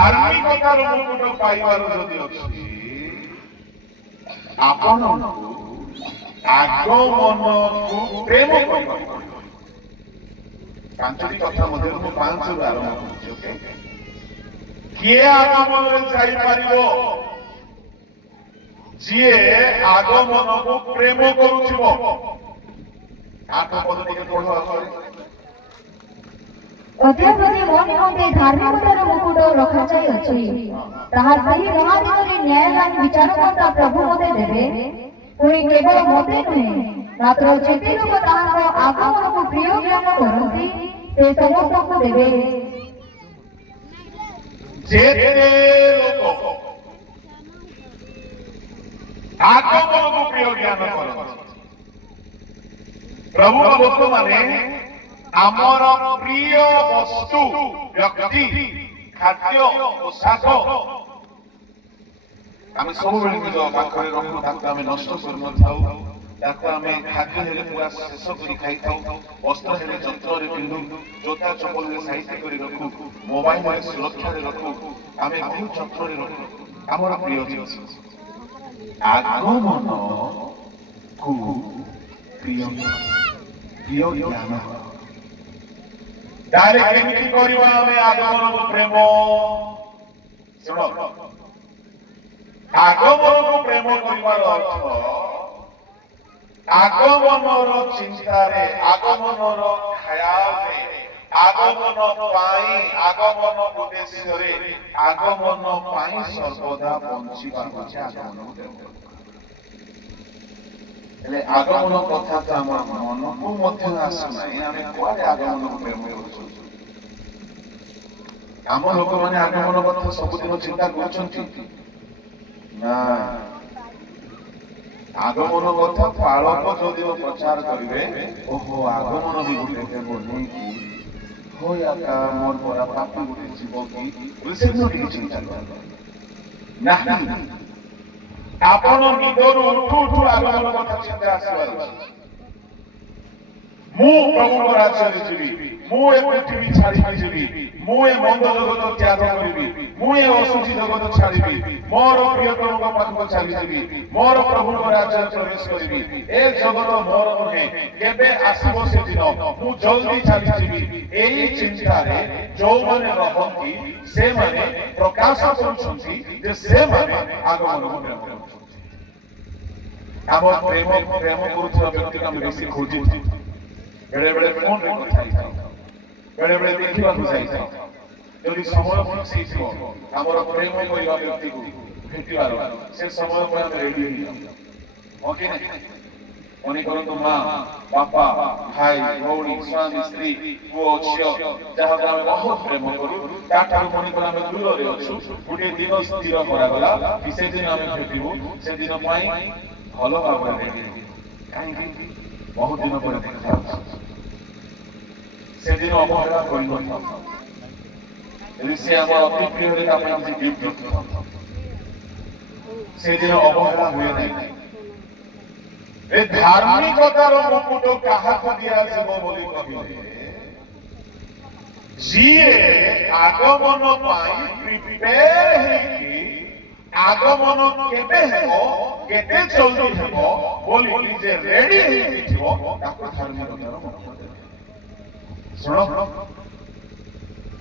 ଧାର୍ମିକତାର ମୁକୁଟ ପାଇବାର ଯଦି ଅଛି ଆପଣଙ୍କୁ ଆଗମନକୁ ପ୍ରେମ କରିବାକୁ ପଡ଼ିବ। ପାଞ୍ଚଟି କଥା ମଧ୍ୟରୁ ମୁଁ ପାଞ୍ଚରୁ ଆରମ୍ଭ କରୁଛି। ଓକେ, କିଏ ଆଗମନରେ ଯାଇପାରିବ? ଯିଏ ଆଗମନକୁ ପ୍ରେମ କରୁଥିବ। ଆଠ ପଦ ଟିକେ ପଢ ଆଗରେ। ଅଧ୍ୟାପତି ମୋ ନିମନ୍ତେ ଧାର୍ମିକତାର ମୁକୁଟ ରଖାଯାଇଅଛି, ତାହା ସେହି ମହାଦିନରେ ନ୍ୟାୟବାନ ବିଚାରକର୍ତ୍ତା ପ୍ରଭୁ ମୋତେ ଦେବେ। ପୁଣି କେବଳ ମୋତେ ନୁହେଁ, ମାତ୍ର ଯେତେ ଲୋକ ତାହାଙ୍କ ଆଗମନକୁ ପ୍ରିୟ ଜ୍ଞାନ କରନ୍ତି ସେ ସମସ୍ତଙ୍କୁ ଦେବେ। ଯେତେ ଲୋକ ଆଗମନକୁ ପ୍ରିୟ ଜ୍ଞାନ କରନ୍ତି, ପ୍ରଭୁଙ୍କ ଲୋକମାନେ ଆମର ପ୍ରିୟ ବସ୍ତୁ, ବ୍ୟକ୍ତି, ଖାଦ୍ୟ, ପୋଷାକ ଆମେ ସବୁବେଳେ ନିଜ ପାଖରେ ରଖୁ, ତାକୁ ଆମେ ନଷ୍ଟ କରିନଥାଉ। ତାକୁ ଆମେ ଖାଦ୍ୟ ହେଲେ ପୁରା ଶେଷ କରି ଖାଇଥାଉ, ବସ୍ତ୍ର ହେଲେ ଯତ୍ନରେ ପିନ୍ଧୁ, ଜୋତା ଚପଲରେ ସାଇତି କରି ରଖୁ, ମୋବାଇଲରେ ସୁରକ୍ଷାରେ ରଖୁ, ଆମେ ବହୁ ଯତ୍ନରେ ରଖୁ ଆମର ପ୍ରିୟ ଜିନିଷ। ଆଗମନକୁ ପ୍ରିୟ ଜ୍ଞାନ। ତାହେଲେ କେମିତି କରିବା ଆମେ ଆଗମନକୁ ପ୍ରେମ? ଶୁଣ, ଆଗମନକୁ ପ୍ରେମ କରିବାର ଅର୍ଥ ଆଗମନର ଚିନ୍ତାରେ, ଆଗମନର ଖ୍ୟାଲରେ, ଆଗମନ ପାଇଁ, ଆଗମନ ଉଦ୍ଦେଶ୍ୟରେ, ଆଗମନ ପାଇଁ ସର୍ବଦା ବଞ୍ଚିବା ହେଉଛି ଆଗମନକୁ ପ୍ରେମ। ହେଲେ ଆଗମନ କଥା ତ ଆମର ମନକୁ ମଧ୍ୟ ଆସୁନାହିଁ। ଆମେ କୁଆଡେ ଆଗମନକୁ ପ୍ରେମ କରୁଛୁ? ଆମ ଲୋକମାନେ ଆଗମନ କଥା ସବୁଦିନ ଚିନ୍ତା କରୁଛନ୍ତି ନା? ଆଗମନ କଥା ପାଳକ ଯଦିଓ ପ୍ରଚାର କରିବେ, ଓହୋ ଆଗମନ ବି ଗୋଟେ ହେବ ନେଇକି, ହୋଇ ଆକା ମୋର ପରା ପାପି ଗୋଟେ ଯିବ କି, ସେଦିନ ଟିକେ ଚିନ୍ତା କରିବେ ନାହିଁ। ଆପଣ ନିଦରୁ ଉଠୁ ଉଠୁ ଆଗମନ କଥା ଚିନ୍ତା ଆସିବାର ଅଛି। ମୁଁ ପ୍ରଭୁଙ୍କ ରାଜ୍ୟରେ ଯିବି, ମୁଁ ଏ ପୃଥିବୀ ଛାଡ଼ିକି ଯିବି, ମୁଁ ଏ ମନ୍ଦ ଜଗତ ତ୍ୟାଗ କରିବି, ମୁଁ ଏ ଅଶୁଚି ଜଗତ ଛାଡ଼ିବି, ମୋର ପ୍ରିୟତମଙ୍କ ପାଖକୁ ଚାଲିଯିବି, ମୋର ପ୍ରଭୁଙ୍କ ରାଜ୍ୟରେ ପ୍ରବେଶ କରିବି। ଏ ଜଗତ ମୋର ନୁହେଁ, କେବେ ଆସିବ ସେଦିନ, ମୁଁ ଜଲ୍ଦି ଚାଲିଯିବି। ଏହି ଚିନ୍ତାରେ ଯୋଉମାନେ ରହନ୍ତି ସେମାନେ ପ୍ରକାଶ କରୁଛନ୍ତି ଯେ ସେମାନେ ଆଗମନକୁ ପ୍ରେମ କରୁଛନ୍ତି। ଆମ ପ୍ରେମ କରୁଥିବା ବ୍ୟକ୍ତିକୁ ଆମେ ବେଶୀ ଖୋଜିଥାଉ। ବେଳେ ବେଳେ ଫୋନରେ କଥା ହେଇଥାଉ, ବେଳେ ବେଳେ ଦେଖିବାକୁ ଯାଇଥାଉ। ଯଦି ସମୟ ଫିକ୍ସ ହେଇଥିବ ଆମର ପ୍ରେମ କରିବା ବ୍ୟକ୍ତିକୁ ଭେଟିବାର, ସେ ସମୟ ପାଇଁ ଆମେ ରେଡି ହେଇଥାଉ। ହଁ କି ନାହିଁ? ମନେ କରନ୍ତୁ ମା, ବାପା, ଭାଇ, ଭଉଣୀ, ସ୍ୱାମୀ, ସ୍ତ୍ରୀ, ପୁଅ, ଝିଅ, ଯାହାକୁ ଆମେ ବହୁତ ପ୍ରେମ କରୁ, ତାଠାରୁ ମନେ କର ଆମେ ଦୂରରେ ଅଛୁ, ଗୋଟିଏ ଦିନ ସ୍ଥିର କରାଗଲା କି ସେଦିନ ଆମେ ଭେଟିବୁ। ସେଦିନ ପାଇଁ ଭଲ ଭାବରେ ରେଡି ହେବୁ। କାହିଁକି? ବହୁତ ଦିନ ପରେ ଦେଖାଯାଉଛି। ସେଦିନ ଅବହେଳା କରିନଥାଉ। ଯଦି ସେ ଆମର ଅତି ପ୍ରିୟ ହେଲେ ତା ପାଇଁ କିଛି ଗିଫ୍ଟ ରଖିଥାଉ। ସେଦିନ ଅବହେଳା ହୁଏ ନାହିଁ। ଏ ଧାର୍ମିକତାର ମୁକୁଟ କାହାକୁ ଦିଆଯିବ ବୋଲି କହିଲେ, ଯିଏ ଆଗମନ ପାଇଁ ପ୍ରିପେୟାର ହେଇକି, ଆଗମନ କେବେ ହେବ, କେତେ ଜଲ୍ଦି ହେବ ବୋଲି ନିଜେ ରେଡି ହେଇକି ଥିବ, ତାକୁ ଧାର୍ମିକତାର ମୁକୁଟ ଦେବ। ଶୁଣ,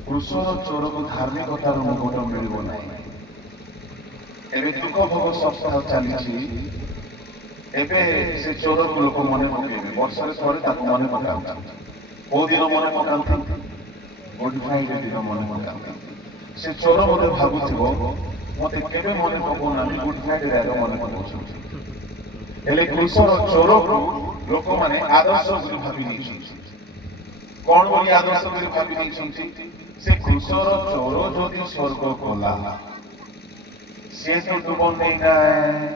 କୃଷର ଚୋରକୁ ଧାର୍ମିକତାର ମୁକୁଟ ମିଳିବ ନାହିଁ। ଏବେ ଦୁଃଖ ଭୋଗ ସପ୍ତାହ ଚାଲିଛି। ଏବେ ସେ ଚୋରକୁ ଲୋକ ମନେ ପକେଇବେ, ବର୍ଷରେ ଥରେ ତାକୁ ମନେ ପକାନ୍ତି। କୋଉ ଦିନ ମନେ ପକାନ୍ତି? ଗୁଡ୍ ଫ୍ରାଇଡେ ଦିନ ମନେ ପକାନ୍ତି। ସେ ଚୋର ବୋଧେ ଭାବୁଥିବ ମତେ କେବେ ମନେ ପକାଉନାହାନ୍ତି, ଗୁଡ୍ ଫ୍ରାଇଡେ ଆଗ ମନେ ପକାଉଛନ୍ତି। ହେଲେ କୃଷର ଚୋରକୁ ଲୋକମାନେ ଆଦର୍ଶ ବୋଲି ଭାବି ନେଇଛନ୍ତି। କଣ ବୋଲି ଆଦର୍ଶ କରି ଭାବି ନେଇଛନ୍ତି? ସେ କୃଷର ଚୋର ଯଦି ସ୍ୱର୍ଗ ଗଲା, ସେ ତ ଡୁବ ନେଇନାହିଁ,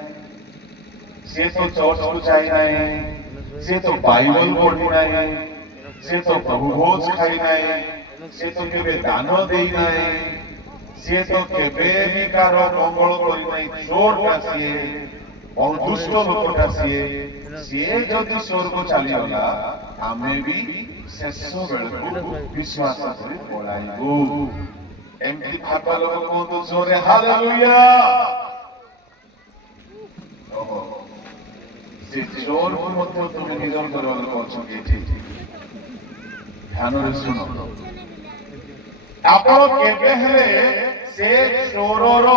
ସେ ତ ଚର୍ଚ୍ଚକୁ ଯାଇନାହିଁ, ସେ ତ ବାଇବଲ ପଢି ନାହିଁ, ସେ ତ ପ୍ରଭୁ ଭୋଜ ଖାଇ ନାହିଁ, ସେ ତ କେବେ ଦାନ ଦେଇନାହିଁ, ସିଏ ତ କେବେ ବି କାହାର ମଙ୍ଗଳ କରିନାହିଁ। ଚୋରଟା ସିଏ, ବହୁତ ଦୁଷ୍ଟ ଲୋକଟା ସିଏ। ସିଏ ଯଦି ସ୍ୱର୍ଗ ଚାଲିଗଲା, ଆମେ ବି ଶେଷ ବେଳକୁ ବିଶ୍ୱାସ କରି ପଳାଇବୁ। ଏମିତି ଭାବ ଲୋକ କୁହନ୍ତୁ ଜୋରେ ହାଲେଲୁୟା। ଓହୋ, ସେ ଜୋରକୁ ମଧ୍ୟ ତୁମେ ନିଜର କରିବାକୁ କହୁଛନ୍ତି ଏଠି। ଧ୍ୟାନରେ ଶୁଣ, ଆପଣ କେବେ ହେଲେ ସେ ଚୋରର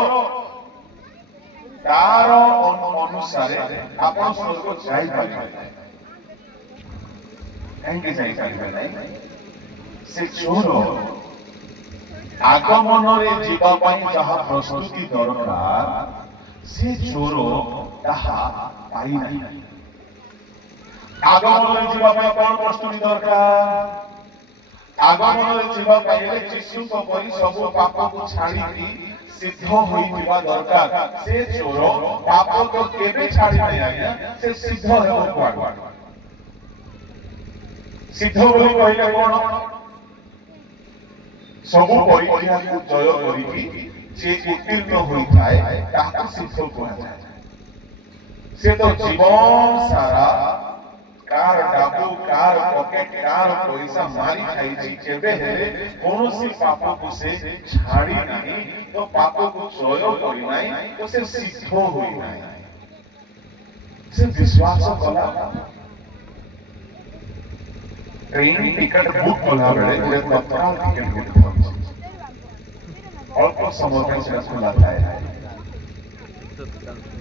ତାର ଅନୁସାରେ ଆପଣ ସ୍ୱର୍ଗ ଯାଇପାରିବେ ନାହିଁ। କାହିଁକି ଯାଇପାରିବେ ନାହିଁ? ସେ ଚୋର ଆଗମନରେ ଯିବା ପାଇଁ ଯାହା ପ୍ରସ୍ତୁତି ଦରକାର ସେ ଚୋର ତାହା ପାଇନାହିଁ। ଆଗମନରେ ଯିବା ପାଇଁ କଣ ପ୍ରସ୍ତୁତି ଦରକାର? ଆଗମନରେ ଯିବା ପାଇଁ ହେଲେ ଯୀଶୁଙ୍କ ପରି ସବୁ ପାପକୁ ଛାଡ଼ିକି ସିଦ୍ଧ ହୋଇଥିବା ଦରକାର। ସେ ଚୋର ପାପ ତ କେବେ ଛାଡ଼ି ନାହିଁ ଆଜ୍ଞା, ସେ ସିଦ୍ଧ ହେବ କୁଆଡୁ? ସିଦ୍ଧ ବୋଲି କହିଲେ କଣ? ସବୁ ପରୀକ୍ଷାକୁ ଜୟ କରିକି ସେ ଉତ୍ତୀର୍ଣ୍ଣ ହୋଇଥାଏ ତାହାକୁ ସିଦ୍ଧ କୁହାଯାଏ। ସେ ତ ଜୀବନ ସାରା କାର ଡାବୁ, କାର ପକେଟ, କାର ପଇସା ମାରି ଖାଇଛି, କେବେ ହେଲେ କୌଣସି ପାପକୁ ସେ ଛାଡ଼ି ନାହିଁ, ତ ପାପକୁ ଜୟ କରିନାହିଁ, ତ ସେ ସିଦ୍ଧ ହୋଇନାହିଁ। ସେ ବିଶ୍ୱାସ କଲା। ट्रेन टिकट बुक कला बेले गोटे तत्काल टिकट बुक थाउछि, अल्प समय पे सेटा खुला थाए।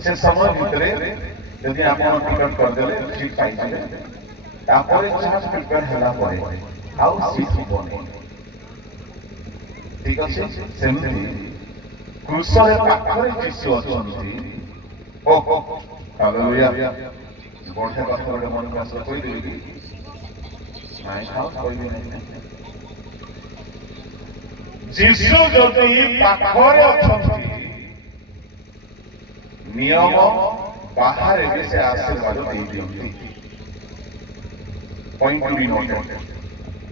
से समय भितरे यदि आपण टिकट कर देले सीट पाइ जाले, तापरे जहाँ टिकट हला परे आउ सीट बने। ठीक अछि, सेमति क्रूसरे पाखरे यीशु अछंती। ओ हालेलुया। बढ़िया कथा गोटे मन को आसो कहि देबी कि जीशु जदि पाखरे अछंती, नियम बाहर भी से आशीर्वाद दे दियंती। पॉइंट टू बी नोटेड,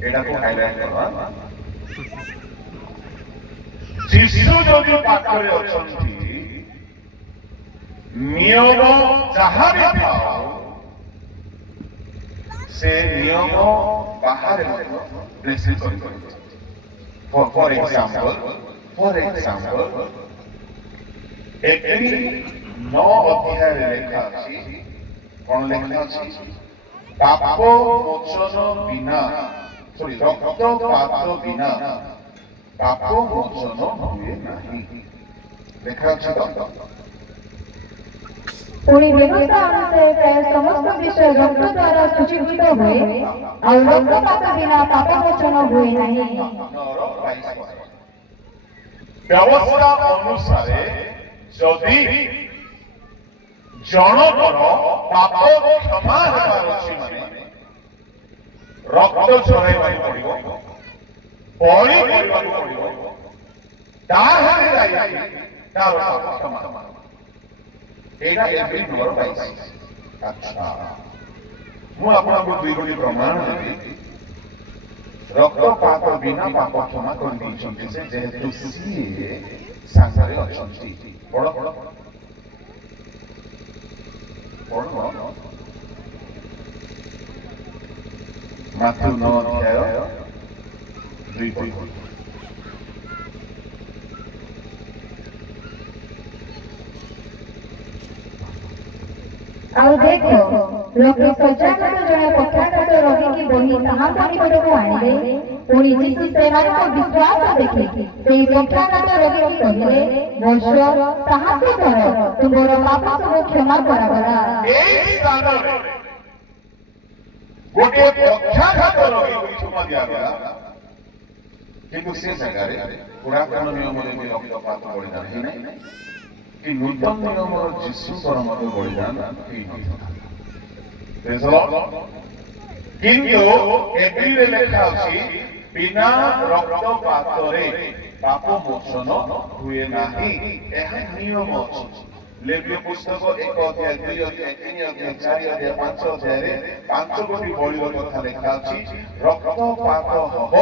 एटा को हाईलाइट करवा। जीशु जदि पाखरे अछंती, नियम जहां भी थाओ से नियम बाहर ब्लेसिंग कर। फॉर एग्जांपल 9 अध्याय लेखा अछि। कोन लेखा अछि? पाप मोचन बिना, सॉरी, रक्तपात बिना पाप मोचन हुए नहीं। लेखा अछि तो पुणी व्यवस्था अनुसार प्राय समस्त विषय रक्त द्वारा सूचीभूत हुए और रक्तपात बिना पाप मोचन हुए नहीं। व्यवस्था अनुसार जदि जनकर पाप क्षमा हेबार अछि माने रक्त झराइबाक पड़िब, बलि करबाक पड़िब, ताहारे जाई तार पाप क्षमा। एटा एबी नंबर 22। अच्छा, मु आपनको दुई गोटी प्रमाण देबी। रक्तपात बिना पाप क्षमा कर दैछन्ति से, जेहेतु सिए सांगरे अछन्ति। बड़ माथ्यू 9 अध्याय 2 पद। ଆଉ ଦେଖ, ଲୋକେ ଶଯ୍ୟାଗତ ଜଣେ ପକ୍ଷାଘାତ ରୋଗୀକି ବୋହି ତାହାଙ୍କ ନିକଟକୁ ଆଣିଲେ। ପୁଣି ଯୀଶୁ ସେମାନଙ୍କ ବିଶ୍ୱାସ ଦେଖି ସେହି ପକ୍ଷାଘାତ ରୋଗୀକି କହିଲେ, ବୈଶ୍ୟ, ସାହସ କର, ତୁମର ପାପ ସବୁ କ୍ଷମା କରାଗଲା। ଏହି ସ୍ଥାନରେ ଗୋଟିଏ ପକ୍ଷାଘାତ ରୋଗୀକୁ କ୍ଷମା ଦିଆଗଲା, କିନ୍ତୁ ସେ ଜାଗାରେ ପୁରାତନ ନିୟମରେ ବି ରକ୍ତପାତ ବଳିଦାନ ହେଇନାହିଁ कि नूतन नियम जीशुଙ୍କର ମଧ୍ୟ ବଳିଦାନ ହେଇନଥିଲା। କିନ୍ତୁ ଏଥିରେ ଲେଖା ଅଛି ବିନା ରକ୍ତପାତରେ ପାପ ମୋଚନ ହୁଏ ନାହିଁ। ଏହା ନିୟମ ଅଛି। ଲେବ୍ୟ ପୁସ୍ତକ 1 ଅଧ୍ୟାୟ 2 ଅଧ୍ୟାୟ 3 ଅଧ୍ୟାୟ 4 ଅଧ୍ୟାୟ 5 ଅଧ୍ୟାୟରେ 5 ଗୋଟି ବଳିର କଥା ଲେଖା ଅଛି। ରକ୍ତପାତ ହବ,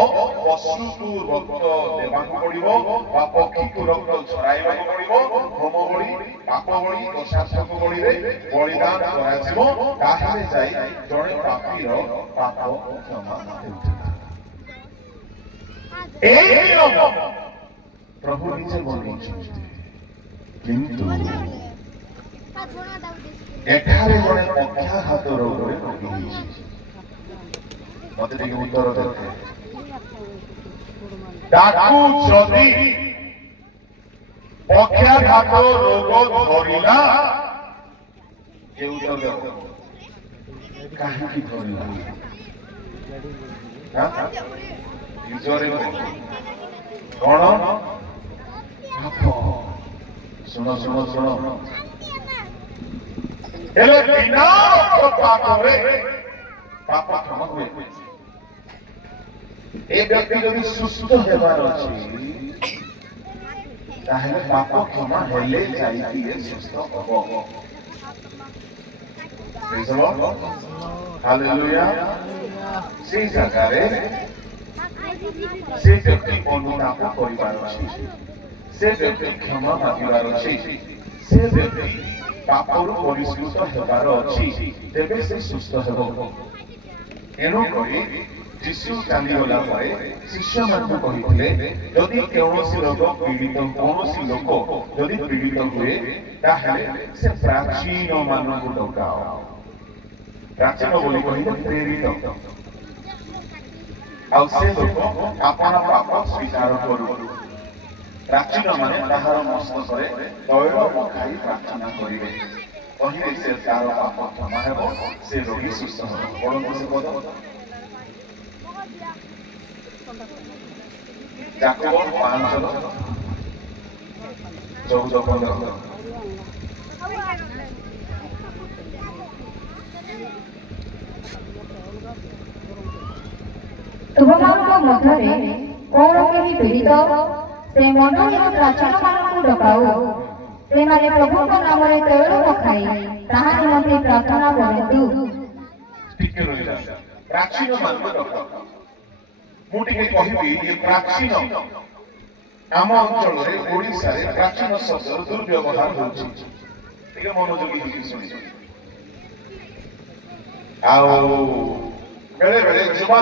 ପଶୁକୁ ରକ୍ତ ଦେବାକୁ ପଡିବ ବା ପକ୍ଷୀକୁ ରକ୍ତ ଝରାଇବାକୁ ପଡିବ। ହୋମ ବଳି, ପାପ ବଳି, ଦୋଷାର୍ଥକ ବଳିରେ ବଳିଦାନ କରାଯିବ, ତାହେଲେ ଯାଇ ଜଣେ ପାପୀର ପାପ କ୍ଷମା ହେଉଥିଲା। ଏହି ନିୟମ ପ୍ରଭୁ ନିଜେ ବନେଇଛନ୍ତି। କିନ୍ତୁ ଏଠାରେ ଜଣେ ପକ୍ଷାଘାତ ରୋଗରେ ରୋଗୀ ହେଇଛି। ମତେ ଟିକେ ଉତ୍ତର ଦେବେ, ତାକୁ ଯଦି ପକ୍ଷାଘାତ ରୋଗ ଧରିଲା, ଏ ଉତ୍ତର ଦେବ, କାହିଁକି ଧରିଲା? ନିଜରେ କଣ ପାପ? ଶୁଣ ଶୁଣ ଶୁଣ, ହେଲେ ବିନା ପାପରେ ପାପ କ୍ଷମା ହୁଏ। ଏ ବ୍ୟକ୍ତି ଯଦି ସୁସ୍ଥ ହେବାର ଅଛି, ତାହେଲେ ପାପ କ୍ଷମା ହେଲେ ଯାଇକି ଏ ସୁସ୍ଥ ହବ। ହାଲେଲୁୟା। ସେଇ ଜାଗାରେ ସେ ବ୍ୟକ୍ତି ଅନୁତାପ କରିବାର ଅଛି, ସେ ବ୍ୟକ୍ତି କ୍ଷମା ମାଗିବାର ଅଛି, ସେ ବ୍ୟକ୍ତି ପାପରୁ ପରିଷ୍କୃତ ହେବାର ଅଛି, ତେବେ ସେ ସୁସ୍ଥ ହେବ। ଏଣୁକରି ଯୀଶୁ ଚାଲିଗଲା ପରେ ଶିଷ୍ୟମାନଙ୍କୁ କହିଥିଲେ, ଯଦି କୌଣସି ରୋଗ ପୀଡ଼ିତ, କୌଣସି ଲୋକ ଯଦି ପୀଡ଼ିତ ହୁଏ, ତାହେଲେ ସେ ପ୍ରାଚୀନ ମାନଙ୍କୁ ଡକାଅ। ପ୍ରାଚୀନ ବୋଲି କହିଲେ ପ୍ରେରିତ। ଆଉ ସେ ଲୋକ ଆପଣା ପାପ ସ୍ୱୀକାର କରୁ। ପ୍ରାଚୀନ ମାନେ ତାହାର ମସ୍ତକରେ ତୈଳ ପକାଇ ପ୍ରାର୍ଥନା କରିବେ, କହିଲେ ସେ ତାର ପାପ କ୍ଷମା ହେବ, ସେ ରୋଗୀ ସୁସ୍ଥ ହେବ। ପଢ଼ନ୍ତୁ ସେ ପଦ, ଯାକୋବ 5:14-15। ତୁମମାନଙ୍କ ମଧ୍ୟରେ କଣ କେହି ପୀଡ଼ିତ, ସେ ମଣ୍ଡଳୀର ପ୍ରାଚୀନମାନଙ୍କୁ ଡକାଉ, ସେମାନେ ପ୍ରଭୁଙ୍କ ନାମରେ ତୈଳ ପକାଇ ତାହା ନିମନ୍ତେ ପ୍ରାର୍ଥନା କରନ୍ତୁ। ଟିକେ ରହିଲା, ପ୍ରାଚୀନ ମାନଙ୍କୁ ଡକାଉ। ମୁଁ ଟିକେ କହିବି, ଏ ପ୍ରାଚୀନ ଆମ ଅଞ୍ଚଳରେ ଓଡ଼ିଶାରେ ପ୍ରାଚୀନ ଶବ୍ଦର ଦୁର୍ବ୍ୟବହାର ହେଉଛି। ଟିକେ ମନୋଯୋଗୀ ହେଇକି ଶୁଣିବେ। ଆଉ ବେଳେ ବେଳେ ଯୁବା